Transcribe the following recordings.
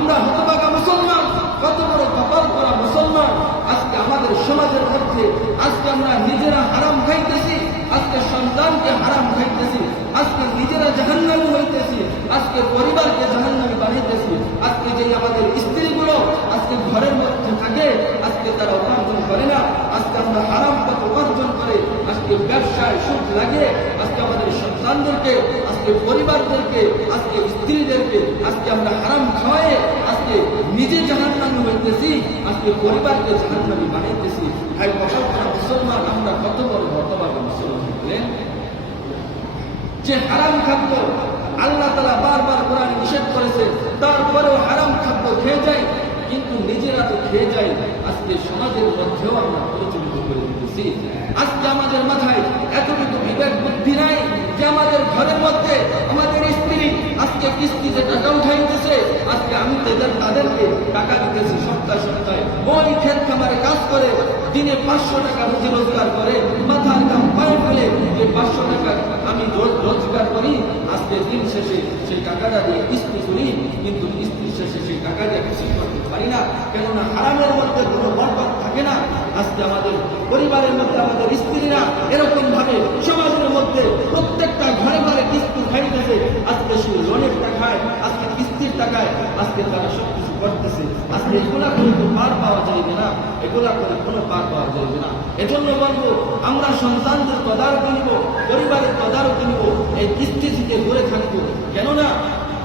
আমরা হতভাগা মুসলমান, কত বড় কপাল করা মুসলমান। আজকে আমাদের সমাজের মধ্যে আজকে আমরা নিজেরা হারাম খাইতেছি, আজকে সন্তানকে হারাম খাইতেছি, আজকে নিজেরা জাহান্নামী হইতেছি, আজকে পরিবারকে জাহান্নামী বানাইতেছি। আজকে যে আমাদের স্ত্রীগুলো আজকে ঘরের মধ্যে থাকে, আজকে তারা উপার্জন করে না, আজকে আমরা হারাম পথ উপার্জন করে আজকে ব্যবসায় সুদ লাগে, আজকে আমাদের সন্তানদেরকে, আজকে পরিবারদেরকে, আজকে স্ত্রীদেরকে আজকে আমরা হারাম খাওয়াই আজকে নিজে জাহান্নামী হইতেছি, আজকে পরিবারকে জাহান্নামী বানাইতেছি। ভাই মুসলমান, আমরা কত বড় হতভাগা মুসলমান বলেন। যে হারাম খাদ্য আল্লাহ তাআলা বারবার কোরআনে নিষেধ করেছে, তারপরেও হারাম খাদ্য খেয়ে যাই, কিন্তু নিজেরা তো খেয়ে যাই, আজকে সমাজের মধ্যেও আমরা প্রচলিত করে দিতেছি। আজকে আমাদের মাথায় এতটুকু বিবেক বুদ্ধি নাই যে আমাদের ঘরের মধ্যে আমাদের স্ত্রী আজকে কিস্তিতে টাকা উঠাইতেছে, আজকে আমি তাদেরকে টাকা দিতেছি সপ্তাহে সপ্তাহে, ওই ক্ষেত খামারে কাজ করে দিনে 500 টাকা রুজি রোজগার করে, মাথার কাম পায়ে ফেলে যে 500 টাকা আমি রোজগার করি, আজকে দিন শেষে সেই টাকাটা দিয়ে কিস্তি করি, কিন্তু কিস্তির শেষে সেই টাকা দিয়ে কিছু করতে পারি না, কেননা হারামের মধ্যে কোনো বরকত থাকে না। আজকে আমাদের পরিবারের মধ্যে আমাদের স্ত্রীরা এরকম ভাবে সমাজের মধ্যে প্রত্যেকটা ঘরে ঘরে কিস্তি খাইতেছে, আজকে সে লোনের টাকায়, আজকে কিস্তির টাকায় আজকে তারা সবকিছু করতেছে। আজকে এগুলা করে তো পার পাওয়া যাইবে না, এগুলা করে কোনো পার পাওয়া যাইবে না। এজন্য বলবো, আমরা সন্তানদের তদারকি নিব, পরিবারের তদারকি নিব, এই কিস্তি থেকে দূরে থাকবো। কেননা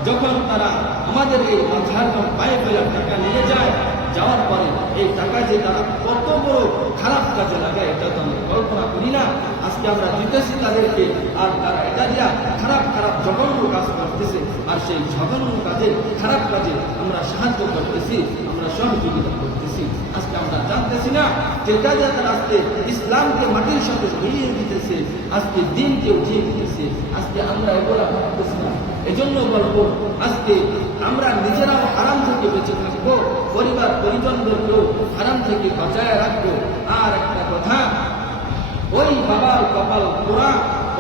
যখন তারা আমাদের এই মাথার পায়ে ফেলার টাকা নিয়ে যায়, যাওয়ার পরে এই টাকা যে তারা কত বড় খারাপ কাজে লাগায় এটা তো আমরা কল্পনা করি না। আজকে আমরা দিতেছি তাদেরকে, আর তারা এটা দিয়া খারাপ খারাপ জঘন্য কাজ করতেছে, আর সেই জঘন্য কাজে খারাপ কাজে আমরা সাহায্য করতেছি, আমরা সহযোগিতা করতেছি। আজকে আমরা জানতেছি না যেটা যে তারা আজকে ইসলামকে মাটির সাথে মিলিয়ে দিতেছে, আজকে দিনকে উঠিয়ে দিতেছে, আজকে আমরা এগুলা ভাবতেছি না। এজন্য বলবো, আজকে আমরা নিজেরাও হারাম থেকে বেঁচে থাকবো, পরিবার পরিজনদেরকেও হারাম থেকে বাঁচায় রাখবো। আর একটা কথা, ওই বাবার কপাল পোড়া,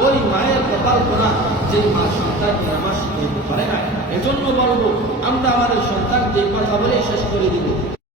ওই মায়ের কপাল পোড়া যে মা সন্তানকে নামাজ শিখাইতে পারে না। এজন্য বলবো, আমরা আমাদের সন্তানকে এই কথা বলে শেষ করে দিব।